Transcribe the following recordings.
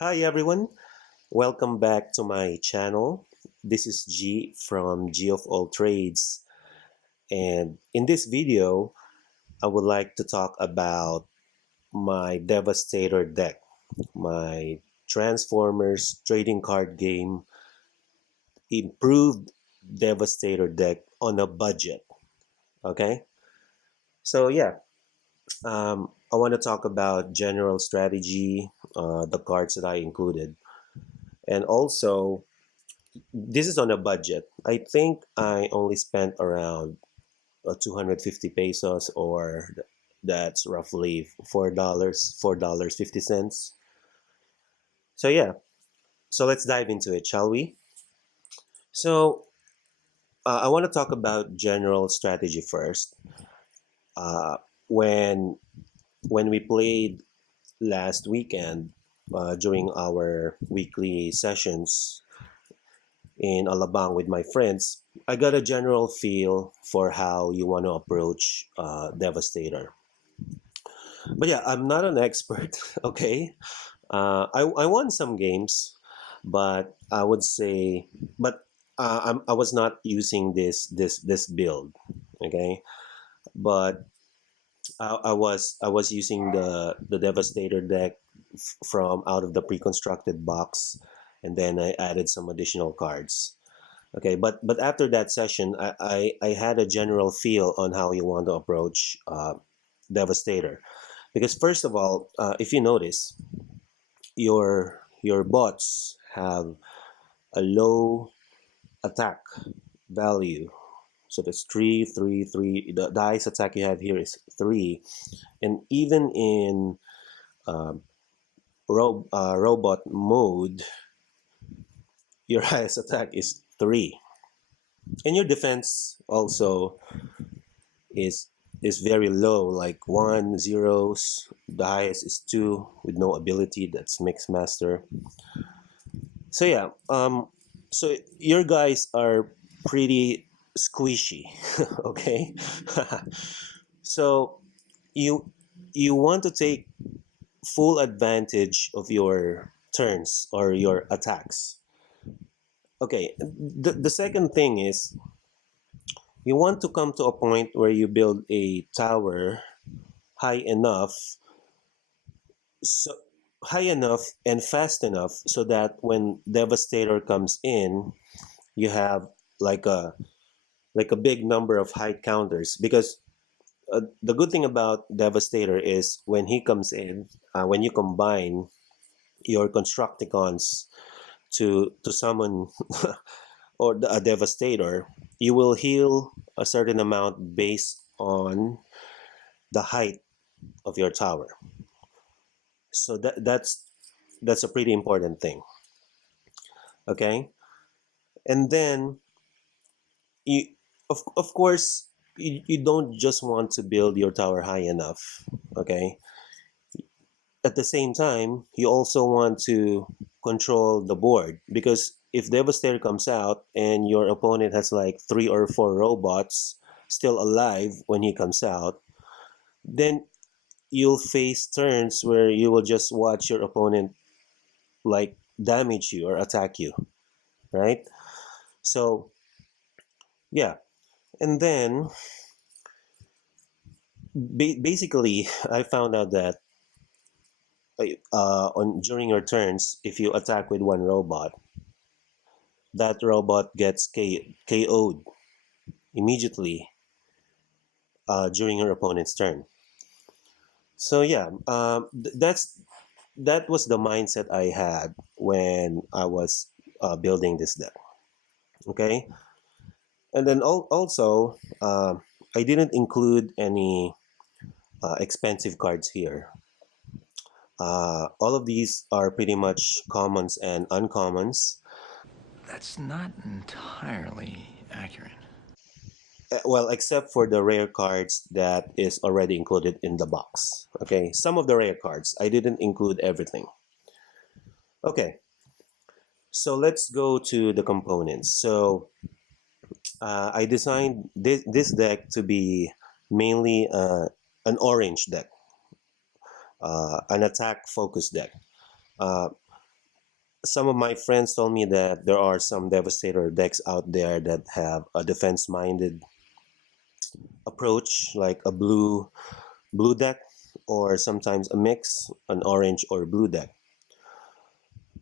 Hi everyone, welcome back to my channel. This is G from G of All Trades, and in this video I would like to talk about my Devastator deck, my Transformers trading card game improved Devastator deck on a budget. Okay, so I want to talk about general strategy, the cards that I included, and also this is on a budget. I think I only spent around 250 pesos, or that's roughly $4, $4.50. So so let's dive into it, shall we? So I want to talk about general strategy first. Uh, when when we played last weekend during our weekly sessions in Alabang with my friends, I got a general feel for how you want to approach Devastator. But yeah, I'm not an expert, okay? I won some games, but I would say, but I was not using this build, okay? But I was using the Devastator deck from out of the pre-constructed box, and then I added some additional cards. Okay, but after that session, I had a general feel on how you want to approach Devastator, because first of all, if you notice, your bots have a low attack value. So that's three, three, three. The highest attack you have here is three, and even in um, robot mode, your highest attack is three, and your defense also is is very low, like one zeros. The highest is two with no ability. That's mixed master. So so your guys are pretty squishy, okay? So you you want to take full advantage of your turns or your attacks. Okay, the second thing is you want to come to a point where you build a tower high enough, so high enough and fast enough so that when Devastator comes in, you have like a like a big number of height counters, because the good thing about Devastator is when he comes in, when you combine your Constructicons to summon a Devastator, you will heal a certain amount based on the height of your tower. So that's a pretty important thing. Okay, and then you of course you don't just want to build your tower high enough. Okay, at the same time you also want to control the board, because if Devastator comes out and your opponent has like three or four robots still alive when he comes out, then you'll face turns where you will just watch your opponent like damage you or attack you, right? So yeah, and then basically I found out that on during your turns, if you attack with one robot, that robot gets KO'd immediately during your opponent's turn. So that was the mindset I had when I was building this deck. Okay, and then also I didn't include any expensive cards here. All of these are pretty much commons and uncommons. That's not entirely accurate. Well, except for the rare cards that is already included in the box. Okay, some of the rare cards. I didn't include everything. Okay, so let's go to the components. So I designed this deck to be mainly an orange deck, an attack focused deck. Uh, Some of my friends told me that there are some Devastator decks out there that have a defense-minded approach, like a blue deck, or sometimes a mix, an orange or blue deck.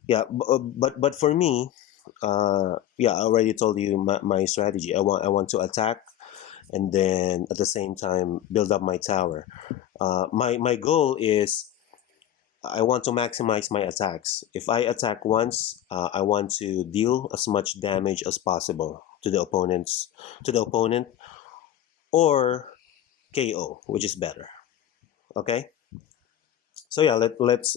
Yeah, but for me, yeah, I already told you my strategy. I want to attack and then at the same time build up my tower. My goal is I want to maximize my attacks. If I attack once, I want to deal as much damage as possible to the opponent, or KO, which is better. Okay. So yeah, let's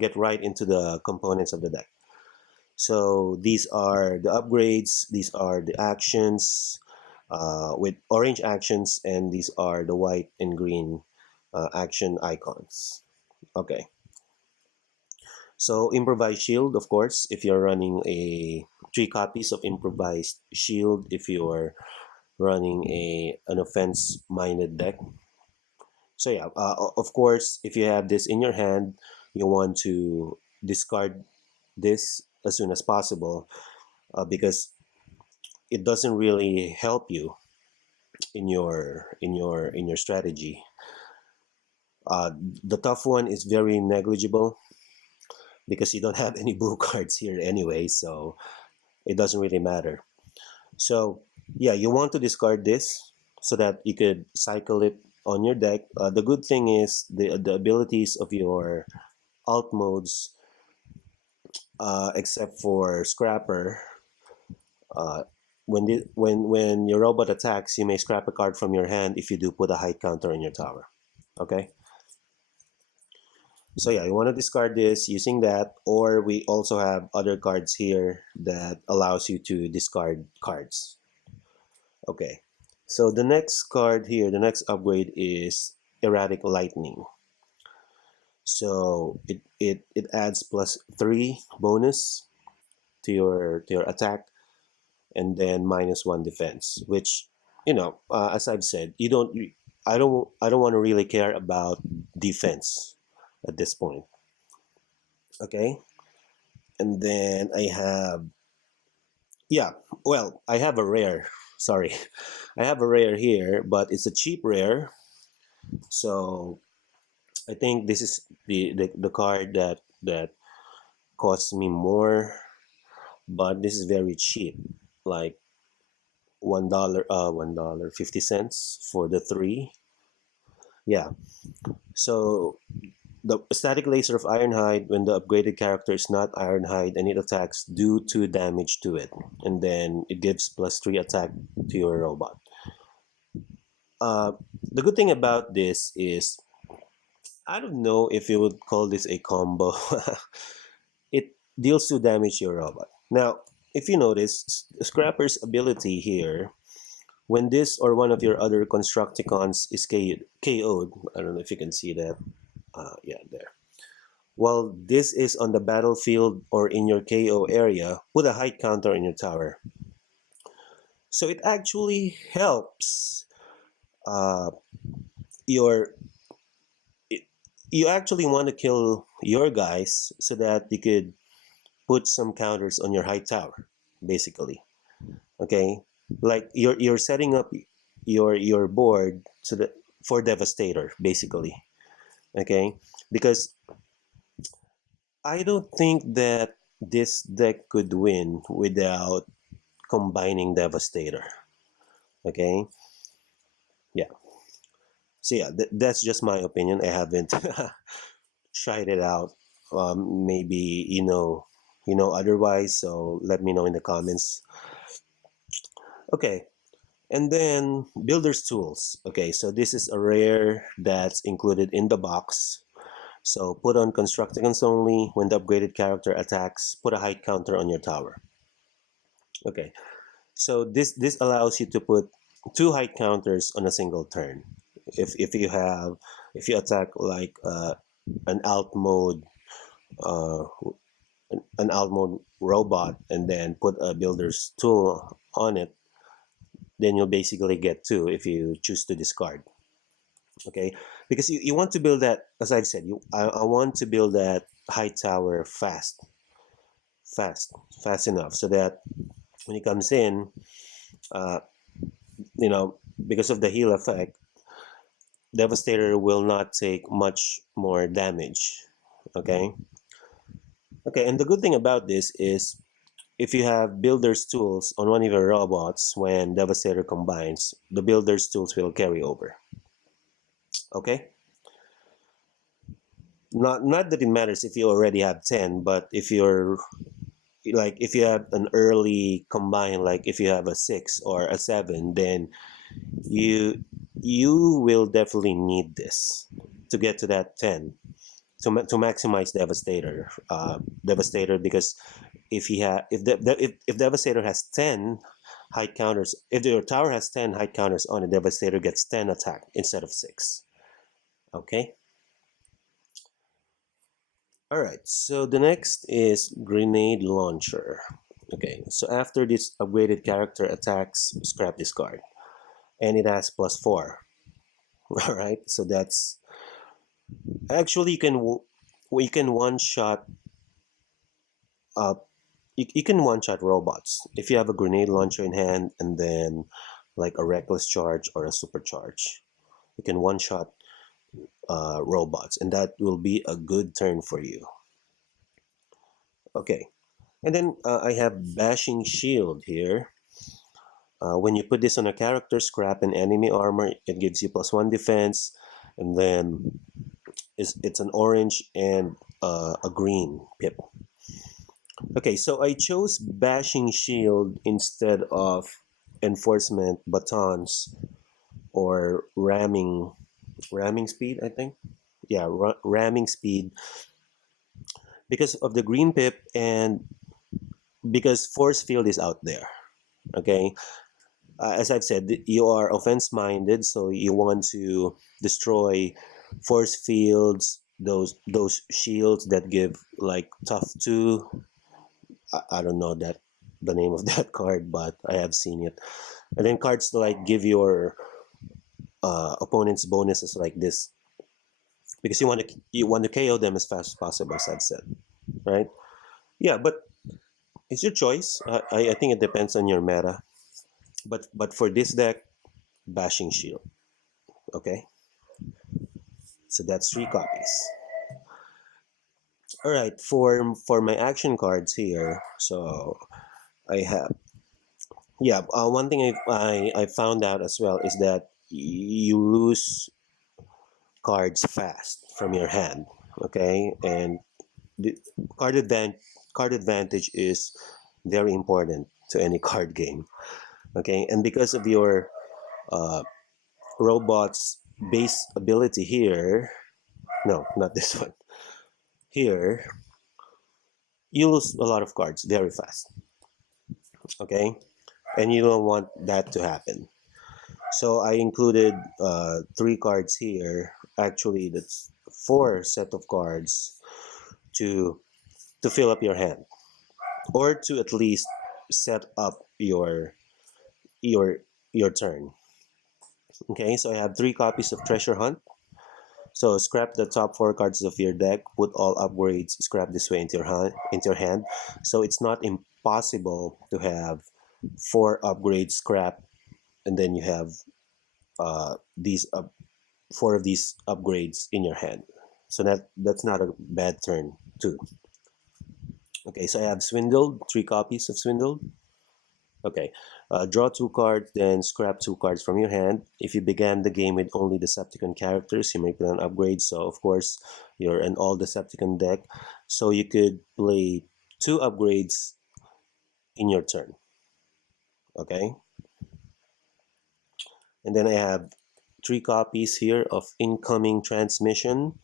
get right into the components of the deck. So these are the upgrades. These are the actions with orange actions, and these are the white and green action icons. Okay. So improvised shield, of course, if you're running a 3 copies of improvised shield, if you're running a an offense minded deck. So yeah, of course, if you have this in your hand, you want to discard this as soon as possible, because it doesn't really help you in your strategy. Uh, the tough one is very negligible because you don't have any blue cards here anyway, so it doesn't really matter. So yeah, you want to discard this so that you could cycle it on your deck. The good thing is the abilities of your alt modes, except for Scrapper. Uh, when your robot attacks, you may scrap a card from your hand if you do put a height counter in your tower. Okay. So yeah, you want to discard this using that, or we also have other cards here that allows you to discard cards. Okay. So the next card here, the next upgrade is Erratic Lightning. So it adds +3 bonus to your attack, and then -1 defense, which, as I've said, I don't want to really care about defense at this point. Okay. And then I have, yeah, well, I have a rare. Sorry. I have a rare here, but it's a cheap rare. So I think this is the card that costs me more, but this is very cheap, like $1.50 for the three. Yeah. So the Static Laser of Ironhide, when the upgraded character is not Ironhide and it attacks, do 2 damage to it, and then it gives +3 attack to your robot. Uh, the good thing about this is, I don't know if you would call this a combo. It deals 2 damage to your robot. Now, if you notice, Scrapper's ability here, when this or one of your other Constructicons is KO'd, I don't know if you can see that. Yeah, there. While this is on the battlefield or in your KO area, put a height counter in your tower. So it actually helps uh, your. You actually want to kill your guys so that you could put some counters on your high tower, basically. Okay, like you're setting up your board so that for Devastator, basically. Okay, because I don't think that this deck could win without combining Devastator. Okay, yeah. So yeah, that's just my opinion. I haven't tried it out. Maybe you know otherwise. So let me know in the comments. Okay, and then builder's tools. Okay, so this is a rare that's included in the box. So put on Constructicons only. When the upgraded character attacks, put a height counter on your tower. Okay, so this allows you to put 2 height counters on a single turn. If you attack like an alt mode uh, an alt mode robot and then put a builder's tool on it, then you'll basically get 2 if you choose to discard. Okay, because you want to build that, as I've said, I want to build that high tower fast. fast enough, so that when he comes in, uh, you know, because of the heal effect, Devastator will not take much more damage. Okay. Okay, and the good thing about this is if you have Builder's Tools on one of your robots, when Devastator combines, the Builder's Tools will carry over. Okay? Not that it matters if you already have 10, but if you're like if you have an early combine, like if you have a 6 or a 7, then you you will definitely need this to get to that 10, to maximize Devastator, because if Devastator has 10 height counters, if your tower has 10 height counters on it, Devastator gets 10 attack instead of 6. Okay. All right, so the next is Grenade Launcher. Okay, so after this upgraded character attacks, scrap this card, and it has +4. All right, so that's actually you can one shot uh you can one shot robots if you have a grenade launcher in hand, and then like a reckless charge or a supercharge. You can one shot robots, and that will be a good turn for you. Okay, and then I have Bashing Shield here. When you put this on a character, scrap and enemy armor, it gives you +1 defense, and then it's an orange and a green pip. Okay, so I chose Bashing Shield instead of Enforcement Batons or Ramming Speed, I think. Yeah, Ramming Speed, because of the green pip and because Force Field is out there. Okay, as I've said, you are offense minded, so you want to destroy force fields, those shields that give like tough 2. I don't know that the name of that card, but I have seen it. And then cards to like give your opponents bonuses like this, because you want to KO them as fast as possible, as I've said, right? Yeah, but it's your choice. I think it depends on your meta. But for this deck, Bashing Shield. Okay, so that's 3 copies. All right, for my action cards here, so I have, yeah. One thing I found out as well is that you lose cards fast from your hand. Okay, and the card advantage is very important to any card game. Okay, and because of your uh, robot's base ability here, no, not this one. Here, you lose a lot of cards very fast. Okay, and you don't want that to happen. So I included 3 cards here. Actually, that's 4 set of cards to fill up your hand, or to at least set up your your turn. Okay, so I have 3 copies of Treasure Hunt. So scrap the top 4 cards of your deck. Put all upgrades scrap this way into your hand. So it's not impossible to have 4 upgrades scrap, and then you have these 4 of these upgrades in your hand. So that's not a bad turn too. Okay, so I have Swindled, 3 copies of Swindled. Okay, draw 2 cards, then scrap 2 cards from your hand. If you began the game with only Decepticon characters, you may put on upgrades. So of course, you're an all Decepticon deck, so you could play 2 upgrades in your turn. Okay, and then I have 3 copies here of Incoming Transmission.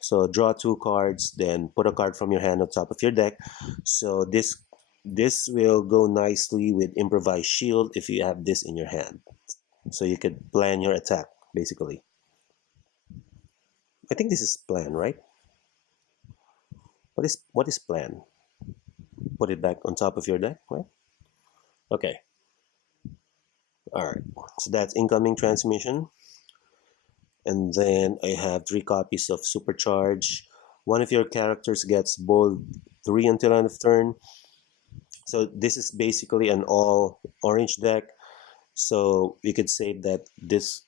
So draw 2 cards, then put a card from your hand on top of your deck. So this will go nicely with Improvised Shield if you have this in your hand. So you could plan your attack, basically. I think this is plan, right? What is plan? Put it back on top of your deck, right? Okay. Alright. So that's Incoming Transmission. And then I have 3 copies of Supercharge. One of your characters gets bold 3 until end of turn. So this is basically an all orange deck. So you could say that this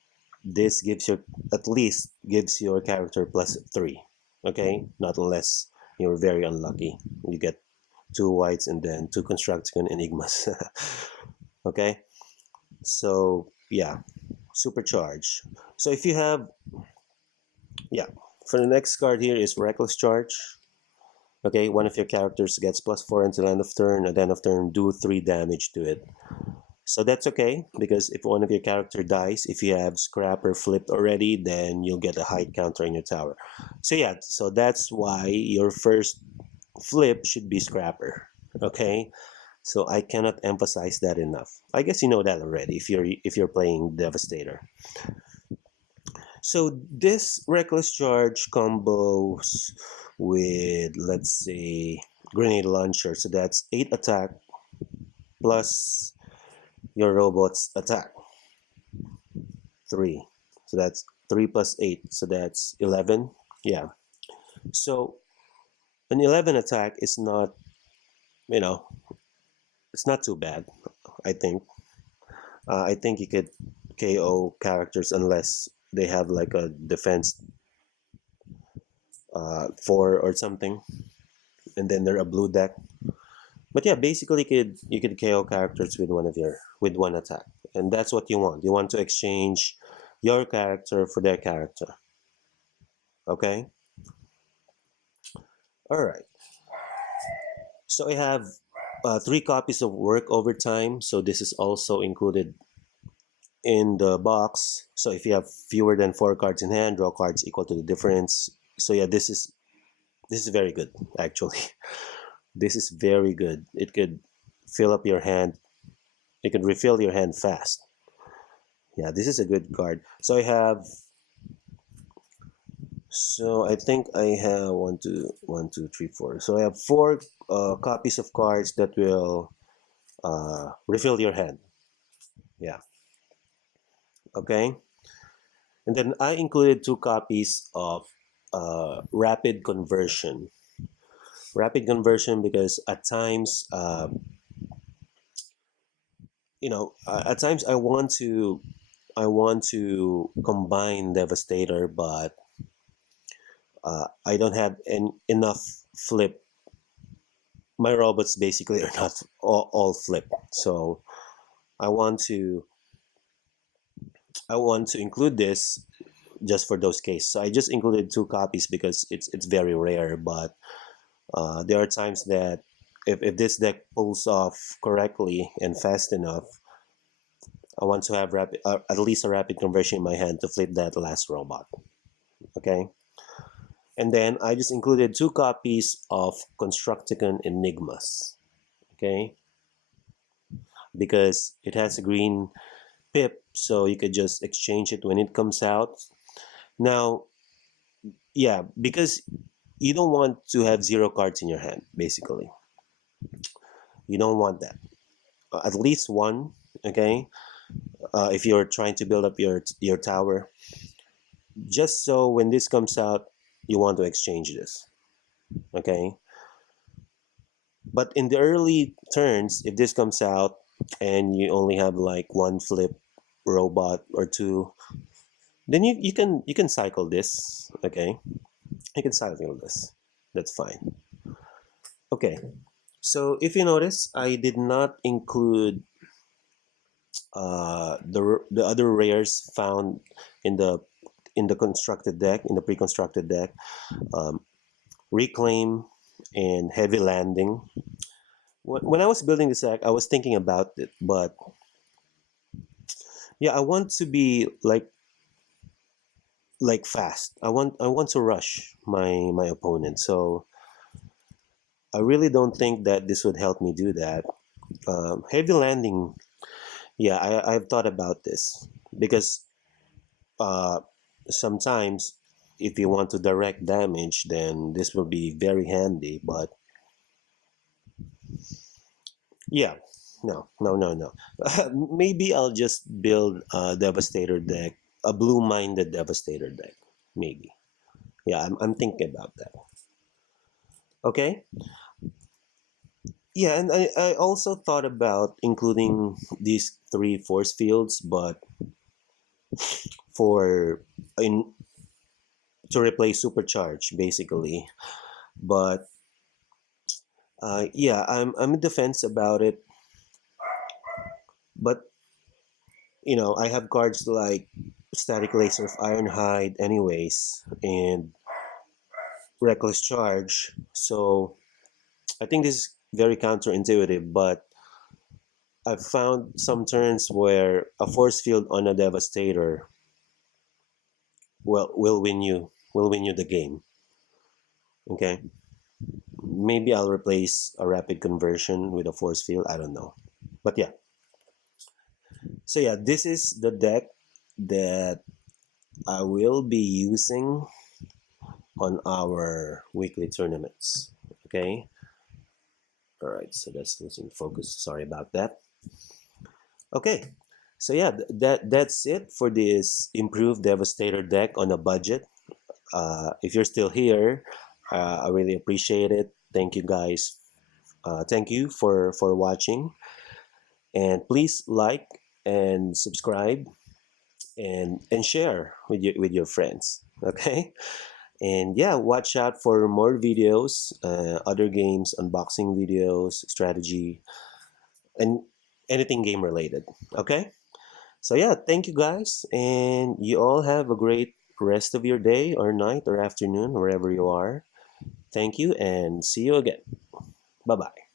gives your at least gives your character +3. Okay, not unless you're very unlucky. You get two whites and then two construction enigmas. Okay, so yeah, supercharge. So if you have, yeah, for the next card here is reckless charge. Okay, one of your characters gets +4 until end of turn. At the end of turn, do 3 damage to it. So that's okay, because if one of your character dies, if you have scrapper flipped already, then you'll get a hide counter in your tower. So yeah, so that's why your first flip should be scrapper. Okay, so I cannot emphasize that enough. I guess you know that already if you're playing Devastator. So this reckless charge combos with, let's say, grenade launcher. So that's 8 attack plus your robot's attack 3. So that's 3 plus 8. So that's 11. Yeah. So an 11 attack is not, you know, it's not too bad, I think. I think you could KO characters unless they have like a defense 4 or something, and then they're a blue deck. But yeah, basically you could KO characters with with one attack, and that's what you want. You want to exchange your character for their character. Okay. All right. So I have 3 copies of work over time. So this is also included in the box. So if you have fewer than 4 cards in hand, draw cards equal to the difference. So yeah, this is very good actually. This is very good. It could fill up your hand. It could refill your hand fast. Yeah, this is a good card. So I have. So I think I have one, two, one, two, three, four. So I have 4 copies of cards that will refill your hand. Yeah. Okay. And then I included 2 copies of rapid conversion. Rapid conversion because at times, at times I want to combine Devastator, but I don't have enough flip. My robots basically are not all flip, so I want to I want to include this just for those cases. So I just included 2 copies because it's very rare, but there are times that if this deck pulls off correctly and fast enough, I want to have at least a rapid conversion in my hand to flip that last robot. Okay, and then I just included 2 copies of Constructicon Enigmas. Okay, because it has a green pip, so you could just exchange it when it comes out. Now, yeah, because you don't want to have 0 cards in your hand, basically. You don't want that. At least one, okay? If you're trying to build up your tower, just so when this comes out, you want to exchange this, okay? But in the early turns, if this comes out and you only have like one flip robot or two, then you can cycle this, okay? You can cycle this. That's fine. Okay. So if you notice, I did not include the other rares found in the constructed deck, in the pre-constructed deck, um, reclaim and heavy landing. When I was building this deck, I was thinking about it, but yeah, I want to be like fast. I want to rush my opponent. So I really don't think that this would help me do that. Heavy landing, yeah, I've thought about this because uh, sometimes if you want to direct damage, then this will be very handy. But yeah, no, no, no, no. Maybe I'll just build a Devastator deck, a blue-minded Devastator deck. Maybe. Yeah, I'm thinking about that. Okay. Yeah, and I also thought about including these three force fields, but for in to replace supercharge basically. But yeah, I'm in defense about it. But I have cards like Static Laser of Ironhide, anyways, and Reckless Charge. So I think this is very counterintuitive, but I've found some turns where a force field on a Devastator will win you the game. Okay, maybe I'll replace a rapid conversion with a force field. I don't know, but yeah. So yeah, this is the deck that I will be using on our weekly tournaments. Okay. All right. So that's losing focus. Sorry about that. Okay. So yeah, that's it for this improved Devastator deck on a budget. If you're still here, I really appreciate it. Thank you guys. Thank you for watching, and please like and subscribe and share with your friends. Okay. And yeah, watch out for more videos, other games, unboxing videos, strategy, and anything game related. Okay? So yeah, thank you guys, and you all have a great rest of your day or night or afternoon, wherever you are. Thank you, and see you again. Bye bye.